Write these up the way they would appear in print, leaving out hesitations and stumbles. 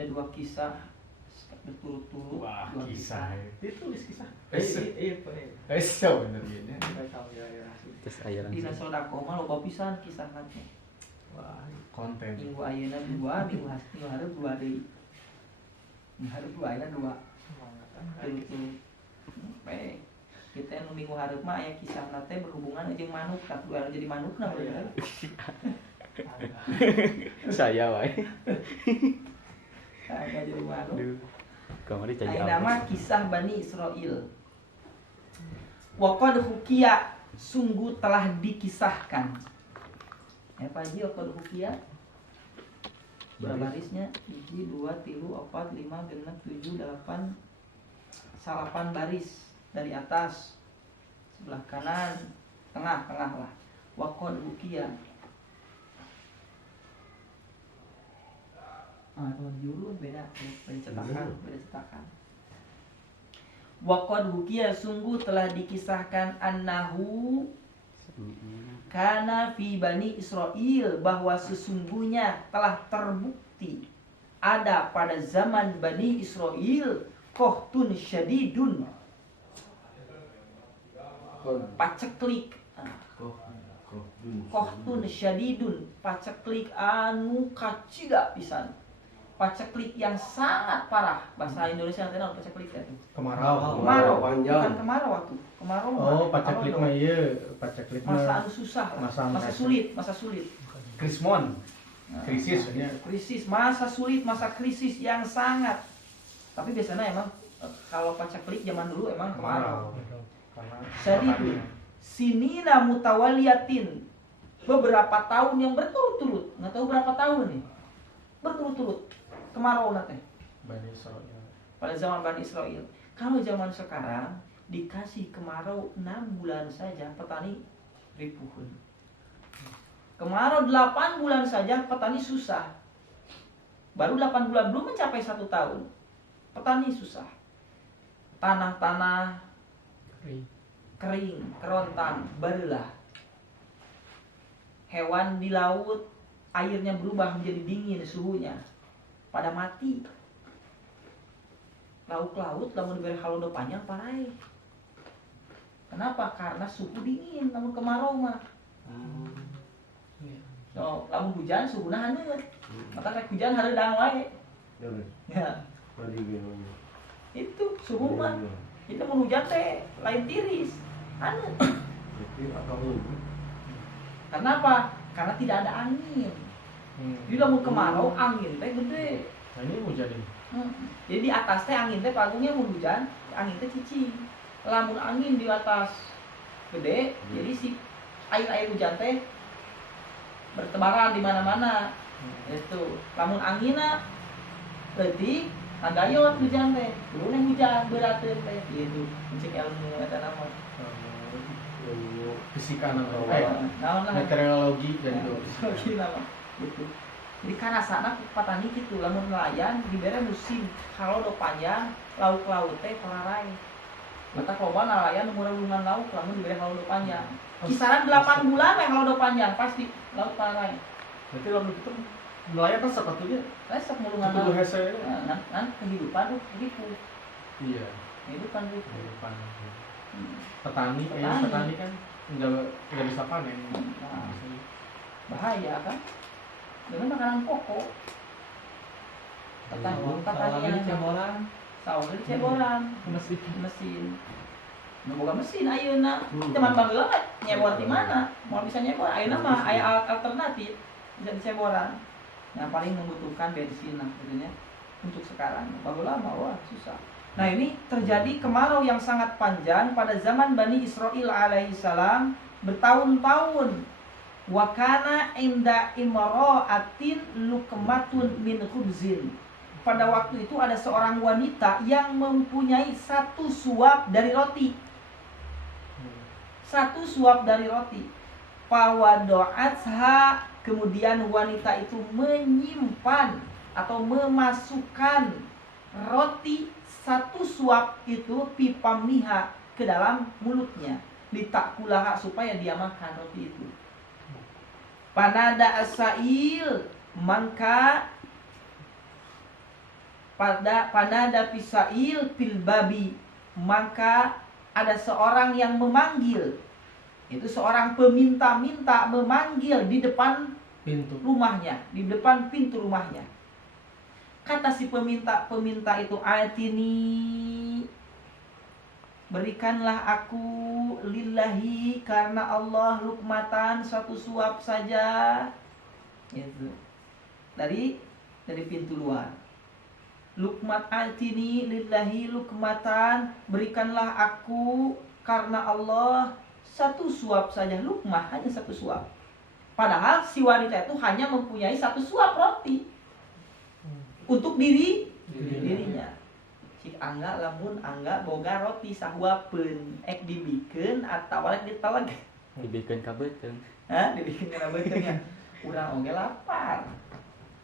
ada 2 kisah berturut-turut. Wah, dua kisah. Ditulis kisah. Iya, Pak. Bener ya. Terus aya Dina langsung. sodako mah loba pisan kisah nanti. Wah, konten. Minggu ayeuna 2, minggu hareup 2 deui. Minggu hareup 2 ayeuna 2. Turut-turut. Kita yang minggu hareup mah aya kisah nate berhubungan jeung manuk, tak dua jadi manukna bener. Saya wae. Saya jadi manuk. Kamari cai Ayeuna mah kisah Bani Israil. Wa qad hukiya, sungguh telah dikisahkan. Pak Haji, wa qad hukiya berapa barisnya? 1, 2, 3, 4, 5, 6, 7, 8 salapan baris dari atas sebelah kanan tengah lah. Wa qad hukiya. Kalau diurut beda cetakan. Wa qad hukiya, sungguh telah dikisahkan annahu kana fi Bani Israil, bahwa sesungguhnya telah terbukti ada pada zaman Bani Israil qahtun syadidun, paceklik. Qahtun syadidun, paceklik anu kacida pisan, paceklik yang sangat parah. Bahasa Indonesia nanti naon paceklik itu? Kemarau. Bukan kemarau waktu. Kemarau. Oh, paceklik mah ieu, paceklik mah masa anu susah, masa sulit. Krismon. Krisis nya. Krisis, masa sulit, masa krisis yang sangat. Tapi biasanya emang kalau paceklik zaman dulu emang kemarau. Syadid. Sinina mutawaliyatin, beberapa tahun yang berturut-turut, nggak tahu berapa tahun nih, berturut-turut kemarau nanti Bani Israil. pada zaman Bani Israil. Kalau zaman sekarang dikasih kemarau 6 bulan saja, petani ripuhun. Kemarau 8 bulan saja, petani susah. Baru 8 bulan, belum mencapai 1 tahun, petani susah. Tanah-tanah kering, kerontang, barulah. Hewan di laut, airnya berubah menjadi dingin suhunya, pada mati. Laut lamun diberi halodo panjang parai. Kenapa? Karena suhu dingin, namun kemarau mah. So, lamun hujan suhunya hangat. Maka rek hujan hareudang wae. Ya. Itu suhu mah. Itu mun hujan teh lain tiris. Hangat. Kenapa? Karena tidak ada angin. Jadi lamun kemarau angin teh gede. Nah, ini hujan ini. Jadi di atas teh angin teh panggungnya mun hujan, angin teh cicing. Lamun angin di atas gede, jadi si air hujan teh bertebaran di mana-mana. Itu. Lamun anginna leutik, ngagayot hujan teh. Dulu hujan berateun teh gitu. Cek ilmu eta nama. Fisika atau naon lah meteorologi dan geofisika. nama gitu. Jadi karasana petani gitu, lamun nelayan dibere musim halodo panjang, lauk-laut teh palarai. Mata loba nelayan umur-umuran lauk lamun dibere halodo panjang. Kisaran 8 bulan we halodo panjang pasti lauk palarai. Berarti lamun kita nelayan kan sepatunya Resep mulungan kudu lauk. hese. Nan kehidupan gitu. Iya. Kehidupan gitu. Kehidupan. Petani kan nggak bisa panen. Nah, bahaya kan? Dengan makanan pokok. Petani yang ceboran, sawah ceboran, mesin. Boga mesin ayeuna. Cuman baheula nyebor di mana? Mau bisa nyebor ayeuna mah aya alternatif bisa diceboran. Yang paling membutuhkan bensin lah gitu nya. Untuk sekarang. Baheula mah wah susah. Nah, ini terjadi kemarau yang sangat panjang pada zaman Bani Israil alaihissalam bertahun-tahun. Wa kana inda imra'atin luqmatun min khubzin. Pada waktu itu ada seorang wanita yang mempunyai 1 suap dari roti. 1 suap dari roti. Fawado'atha, kemudian wanita itu menyimpan atau memasukkan roti 1 suap itu pipamiha ke dalam mulutnya, litakulaha, supaya dia makan roti itu. Panada asail, maka Panada pisail fil babi, maka ada seorang yang memanggil. Itu seorang peminta-minta memanggil di depan Pintu. rumahnya, di depan pintu rumahnya. Kata si peminta itu, atini, berikanlah aku lillahi, karena Allah, lukmatan, satu suap saja. Itu dari pintu luar. Lukmat atini lillahi lukmatan, berikanlah aku karena Allah satu suap saja. Lukmah hanya satu suap. Padahal si wanita itu hanya mempunyai satu suap roti untuk dirinya. Cik angga lamun angga boga roti sahuapeun ek dibikeun atawa rek diteleg. Dibikin kabeuteng. Hah, dibikin kana beuteungnya. Urang oge lapar.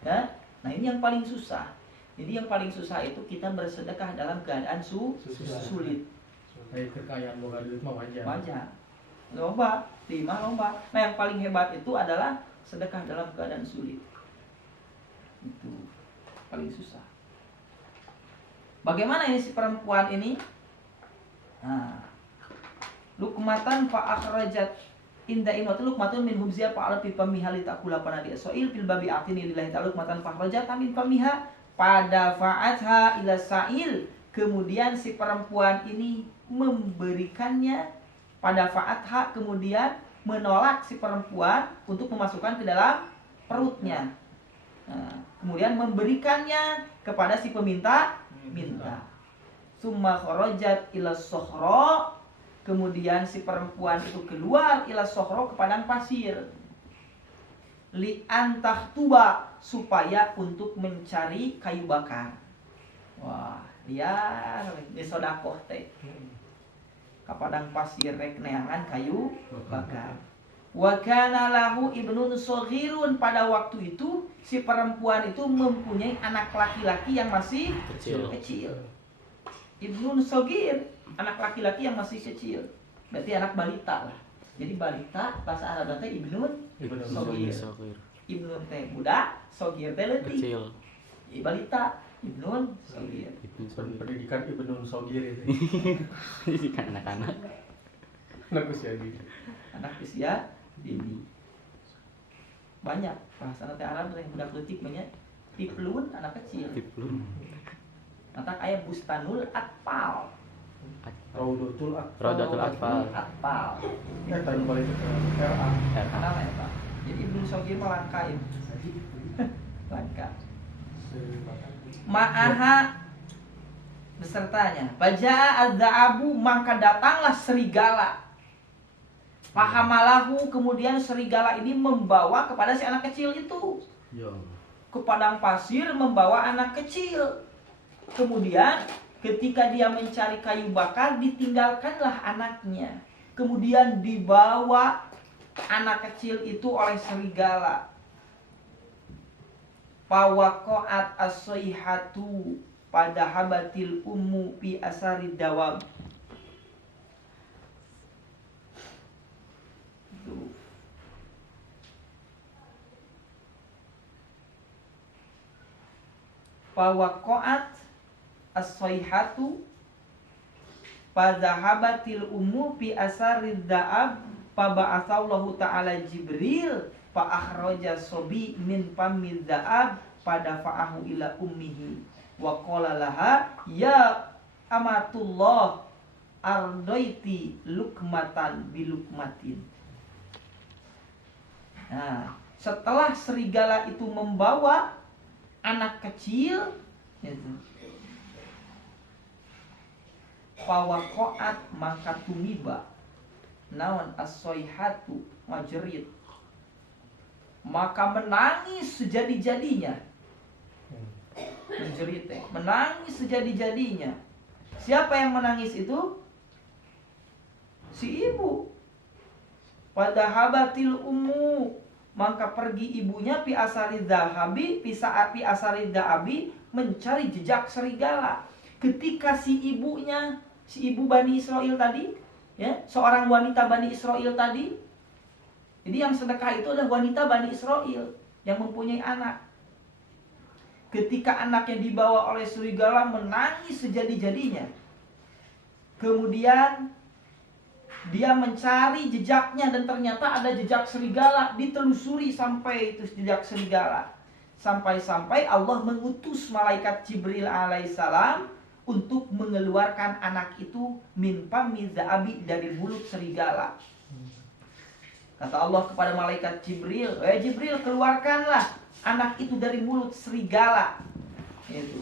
Ya? Nah, ini yang paling susah. Jadi yang paling susah itu kita bersedekah dalam keadaan sulit. Kayak kekayaan boga duit mah wajar. Wajar. Lomba, lima lomba. Nah, yang paling hebat itu adalah sedekah dalam keadaan sulit. Itu paling susah. Bagaimana ini si perempuan ini? Nah, lukmatan fa akhrajat inda inwat lukmatun min hubziya fa'alat fi famiha li ta'kula panadi soil fil babi atini lillahi ta'ala lukmatan fa akhrajat min famiha pada fa'atha ila sa'il. Kemudian si perempuan ini memberikannya pada fa'atha, kemudian menolak si perempuan untuk memasukkan ke dalam perutnya. Nah, kemudian memberikannya kepada si minta. Summa kharajat ila sohro, kemudian si perempuan itu keluar ila sohro ke padang pasir. Li antah tuba, supaya untuk mencari kayu bakar. Wah, liar di sodakoh teh. Ke padang pasir rek neangan kayu bakar. Wa kana lahu ibnun shaghirun, pada waktu itu si perempuan itu mempunyai anak laki-laki yang masih kecil. Ibnun shaghir, anak laki-laki yang masih kecil. Berarti anak balita lah. Jadi balita bahasa Arab teh ibnun shaghir. Ibnun teh budak, shaghir teh leutik. Kecil. Balita, ibnun shaghir. Pendidikan Ibnun Shaghir itu. Pendidikan anak-anak. Anak usia dini. Anak usia dini. Banyak bahasa Arab yang budak leutik banyak. Tiplun anak kecil. Tiplun. Matak aya bustanul atfal. Raudatul Atfal. Tadi balik ke RA. Karena eta. Jadi Ibnu Shaghir mah langka ya. Langka. Ma'aha besertanya. Baja'a adza'abu, maka datanglah serigala. Fahamalahu, kemudian serigala ini membawa kepada si anak kecil itu. Ke padang pasir membawa anak kecil. Kemudian ketika dia mencari kayu bakar, ditinggalkanlah anaknya. Kemudian dibawa anak kecil itu oleh serigala. Fawaqa'at as-sayhatu, pada habatil ummu fi asari dawab. Fawaqa'at as-sayhatu, pada habatil ummu fi asari da'ab, faba'athallahu ta'ala Jibril fa akhraja sobi min famil da'ab, pada fa'ahu ila ummihi wa qala laha ya amatullah ardaiti lukmatan bilukmatin. Nah, setelah serigala itu membawa anak kecil itu, fawaqa'at, maka tumiba nawan as-sayhatu majrid, maka menangis sejadi-jadinya. Menjerit, menangis sejadi-jadinya. Siapa yang menangis itu? Si ibu. Pada habatil ummu, maka pergi ibunya pi asari dhahabi, pi asari dhahabi, mencari jejak serigala. Ketika si ibunya, si ibu Bani Israel tadi, ya, seorang wanita Bani Israel tadi. Jadi yang sedekah itu adalah wanita Bani Israel yang mempunyai anak. ketika anaknya dibawa oleh serigala menangis sejadi-jadinya. Kemudian dia mencari jejaknya dan ternyata ada jejak serigala, ditelusuri sampai itu jejak serigala. Sampai-sampai Allah mengutus malaikat Jibril alaihissalam untuk mengeluarkan anak itu min fami dza'abi, dari mulut serigala. Kata Allah kepada malaikat Jibril, Jibril, keluarkanlah anak itu dari mulut serigala.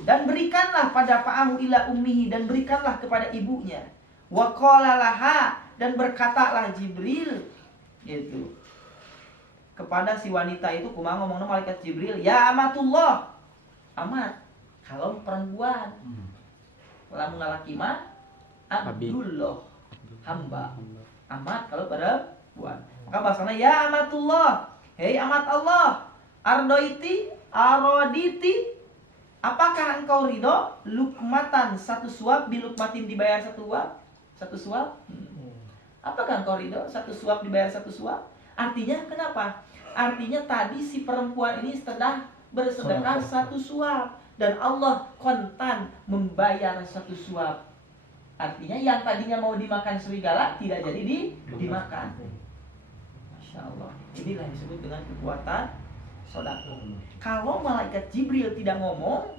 Dan berikanlah pada fa'ahu ila ummihi, dan berikanlah kepada ibunya. Wa qala laha, dan berkatalah Jibril kepada si wanita itu, kumaha ngomongna malaikat Jibril, ya amatullah, amat kalau perempuan, lamun lalaki mah abdullah, hamba. Amat kalau perempuan, maka bahasanya ya amatullah, hei amat Allah, ardoiti aroditi, apakah engkau ridho lukmatan, satu suap, bilukmatin dibayar satu suap. Apakah engkau ridho satu suap dibayar satu suap? Artinya kenapa? Artinya tadi si perempuan ini sedang bersedekah satu suap, dan Allah kontan membayar satu suap. Artinya yang tadinya mau dimakan serigala tidak jadi dimakan. Masya Allah. Inilah yang disebut dengan kekuatan sedekah. Kalau malaikat Jibril tidak ngomong,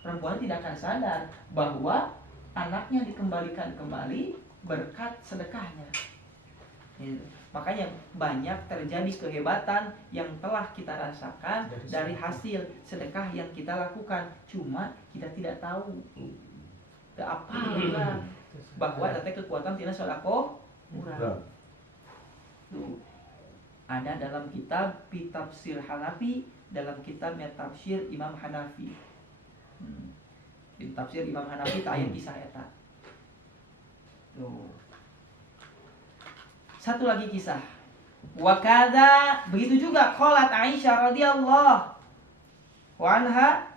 perempuan tidak akan sadar bahwa anaknya dikembalikan kembali berkat sedekahnya. Makanya banyak terjadi kehebatan yang telah kita rasakan dari hasil sedekah yang kita lakukan, cuma kita tidak tahu. Tidak apa bahwa ada kekuatan tina sedekah murah. Ada dalam kitab Tafsir Hanafi, dalam kitabnya Tafsir Imam Hanafi. Di Tafsir Imam Hanafi ayat kisah eta. Tuh. Satu lagi kisah. Wakada, begitu juga qalat Aisyah radhiyallahu anha,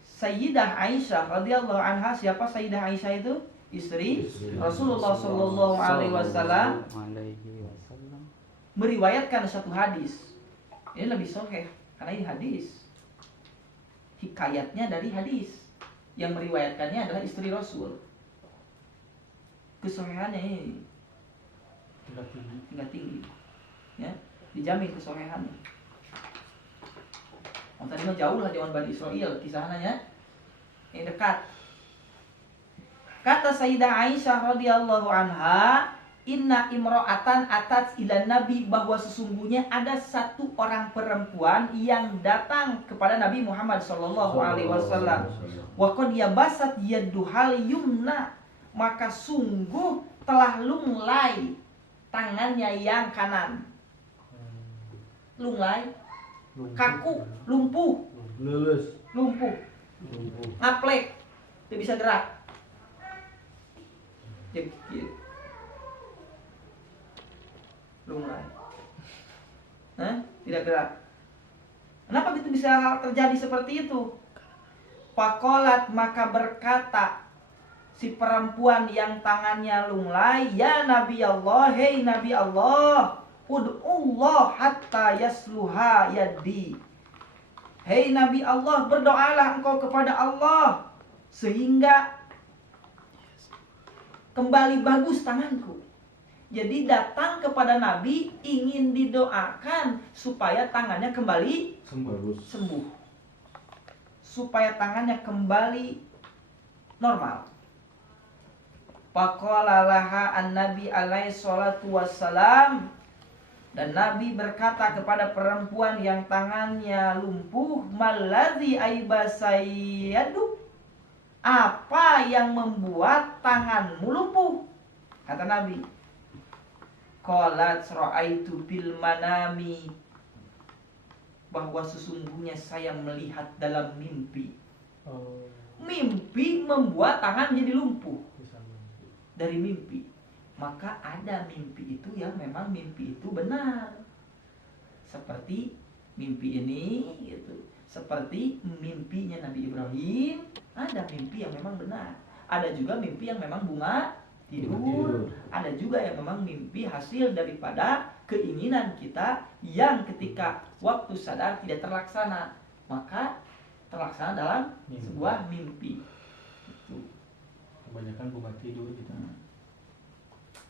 Sayyidah Aisyah radhiyallahu anha. Siapa Sayyidah Aisyah itu? Istri Rasulullah sallallahu alaihi wasallam. Meriwayatkan satu hadis. Ini lebih sahih karena ini hadis. Hikayatnya dari hadis. Yang meriwayatkannya adalah istri Rasul. Kesahihannya ini tingkat tinggi, ya, dijamin kesolehannya. Tadi mah jauh lah zaman Bani Israel kisahnya, ya. Ini dekat. Kata Sayyidah Aisyah radhiyallahu anha, inna imro'atan atat ila Nabi, bahwa sesungguhnya ada satu orang perempuan yang datang kepada Nabi Muhammad sallallahu alaihi wasallam. Wa qad yabasat yaduhal yumna, maka sungguh telah lunglai tangannya yang kanan. Lunglai, kaku, lumpuh, lumpuh, ngaplek, tidak bisa gerak. Jadi, lunglai, tidak gerak. Kenapa itu bisa terjadi seperti itu? Faqalat, maka berkata si perempuan yang tangannya lunglai, ya Nabi Allah, hei Nabi Allah, ud'ullah hatta yasluha yaddi. Hei Nabi Allah, berdoalah engkau kepada Allah sehingga kembali bagus tanganku. Jadi datang kepada Nabi ingin didoakan supaya tangannya kembali sembuh, supaya tangannya kembali normal. Faqala laha an-nabi alaihi salatu wassalam, dan Nabi berkata kepada perempuan yang tangannya lumpuh, maladzi aibasayadu, apa yang membuat tanganmu lumpuh? Kata Nabi, qalat ra'aitu bil manami, bahwa sesungguhnya saya melihat dalam mimpi. Mimpi membuat tangan jadi lumpuh. Dari mimpi. Maka ada mimpi itu yang memang mimpi itu benar. Seperti mimpi ini gitu. Seperti mimpinya Nabi Ibrahim, ada mimpi yang memang benar. Ada juga mimpi yang memang bunga tidur. Ada juga yang memang mimpi hasil daripada keinginan kita yang ketika waktu sadar tidak terlaksana. Maka terlaksana dalam Mimpi. sebuah mimpi. Itu. Kebanyakan bukan tidur gitu.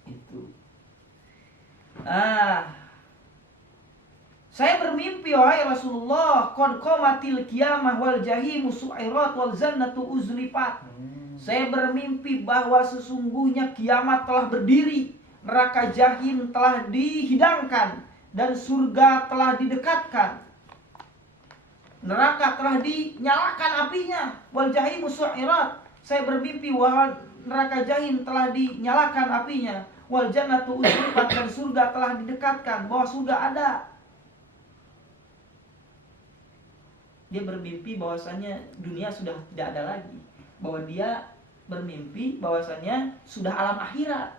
Itu. Saya bermimpi wahai Rasulullah, qad qamatil qiyamah wal jahimu su'irat wal jannatu uzlifat. Saya bermimpi bahwa sesungguhnya kiamat telah berdiri, neraka jahim telah dihidangkan dan surga telah didekatkan. Neraka telah dinyalakan apinya, wal jahimu su'irat. Saya bermimpi bahwa neraka jahim telah dinyalakan apinya, wal jannatu uzlifat, dan surga telah didekatkan, bahwa surga ada. Dia bermimpi bahwasanya dunia sudah tidak ada lagi, bahwa dia bermimpi bahwasanya sudah alam akhirat,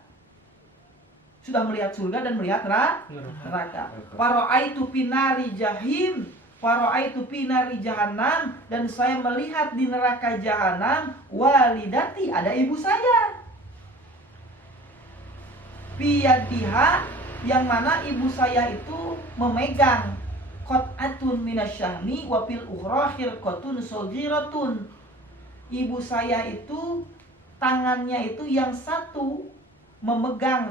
sudah melihat surga dan melihat neraka. Fara'aitu finari jahim, fara'aitu finari jahannam, dan saya melihat di neraka jahanam walidati, ada ibu saya. Piyadiha, yang mana ibu saya itu memegang qat'atun minasyahmi wa fil ukhra khirqatun saghiratun. Ibu saya itu tangannya itu yang satu memegang